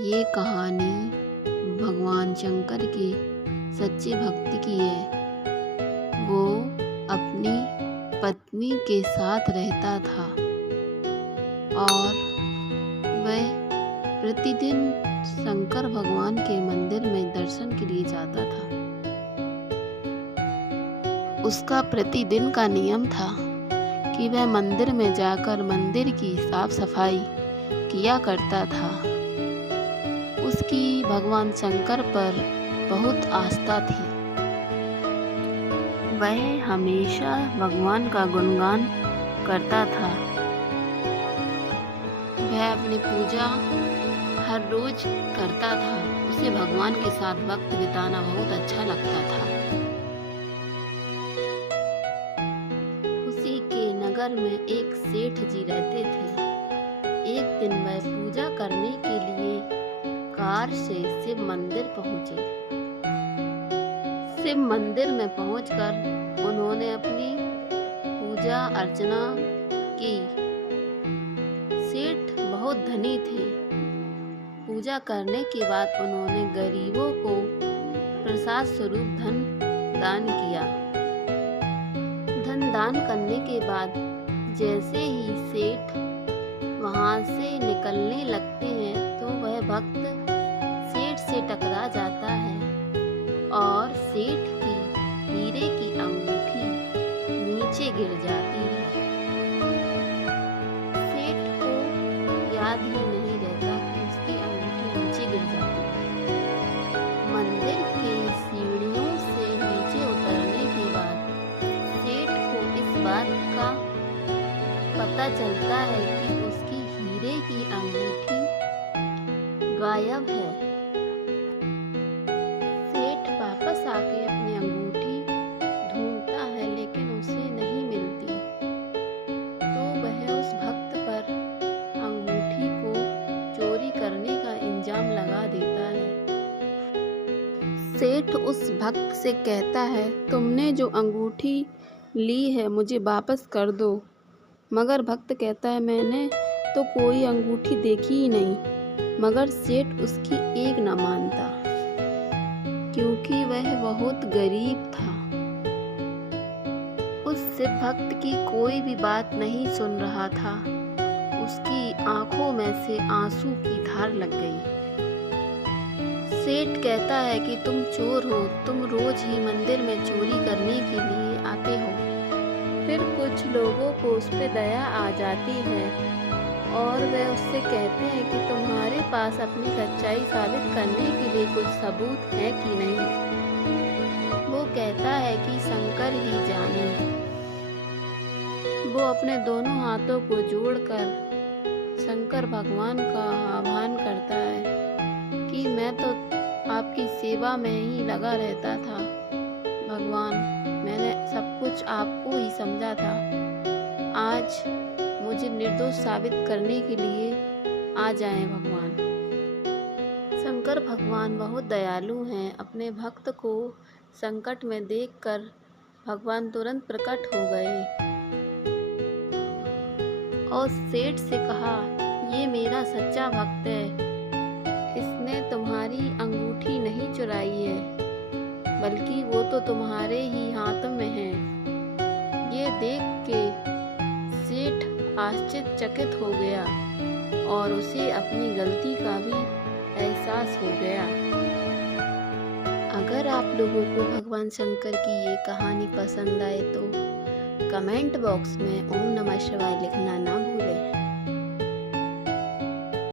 ये कहानी भगवान शंकर की सच्ची भक्ति की है। वो अपनी पत्नी के साथ रहता था और वह प्रतिदिन शंकर भगवान के मंदिर में दर्शन के लिए जाता था। उसका प्रतिदिन का नियम था कि वह मंदिर में जाकर मंदिर की साफ सफाई किया करता था। उसकी भगवान शंकर पर बहुत आस्था थी। वह हमेशा भगवान का गुणगान करता था। वह अपनी पूजा हर रोज करता था। उसे भगवान के साथ वक्त बिताना बहुत अच्छा लगता था। उसी के नगर में एक सेठ जी रहते थे। एक दिन वह पूजा करने के लिए कार से शिव मंदिर पहुंचे। शिव मंदिर में पहुंचकर उन्होंने अपनी पूजा अर्चना की। सेठ बहुत धनी थे। पूजा करने के बाद उन्होंने गरीबों को प्रसाद स्वरूप धन दान किया। धन दान करने के बाद जैसे ही सेठ वहां से निकलने लगते हैं तो वह भक्त सेठ से टकरा जाता है और सेठ की हीरे की अंगूठी नीचे गिर जाती है। सेठ को याद ही नहीं रहता कि उसकी अंगूठी नीचे गिर जाती है। मंदिर के सीढ़ियों से नीचे उतरने के बाद सेठ को इस बात का पता चलता है कि उसकी हीरे की अंगूठी गायब है। सेठ वापस आके अपनी अंगूठी ढूंढता है लेकिन उसे नहीं मिलती। तो वह उस भक्त पर अंगूठी को चोरी करने का इल्जाम लगा देता है। सेठ उस भक्त से कहता है, तुमने जो अंगूठी ली है मुझे वापस कर दो। मगर भक्त कहता है, मैंने तो कोई अंगूठी देखी ही नहीं। मगर सेठ उसकी एक न मानता क्योंकि वह बहुत गरीब था। उस शिव भक्त की कोई भी बात नहीं सुन रहा था। उसकी आंखों में से आंसू की धार लग गई। सेठ कहता है कि तुम चोर हो, तुम रोज ही मंदिर में चोरी करने के लिए आते हो। फिर कुछ लोगों को उस पे दया आ जाती है और वे उससे कहते हैं कि तुम्हारे पास अपनी सच्चाई साबित करने के लिए कुछ सबूत है कि नहीं। वो कहता है कि शंकर ही जाने। वो अपने दोनों हाथों को जोड़कर शंकर भगवान का आह्वान करता है कि मैं तो आपकी सेवा में ही लगा रहता था भगवान, मैंने सब कुछ आपको ही समझा था। आज मुझे निर्दोष साबित करने के लिए आ जाएं भगवान। शंकर भगवान बहुत दयालु हैं। अपने भक्त को संकट में देखकर भगवान तुरंत प्रकट हो गए और सेठ से कहा, ये मेरा सच्चा भक्त है। इसने तुम्हारी अंगूठी नहीं चुराई है, बल्कि वो तो तुम्हारे ही हाथ में है। ये देख के सेठ आश्चर्यचकित हो गया और उसे अपनी गलती का भी एहसास हो गया। अगर आप लोगों को भगवान शंकर की ये कहानी पसंद आए तो कमेंट बॉक्स में ओम नमः शिवाय लिखना ना भूलें।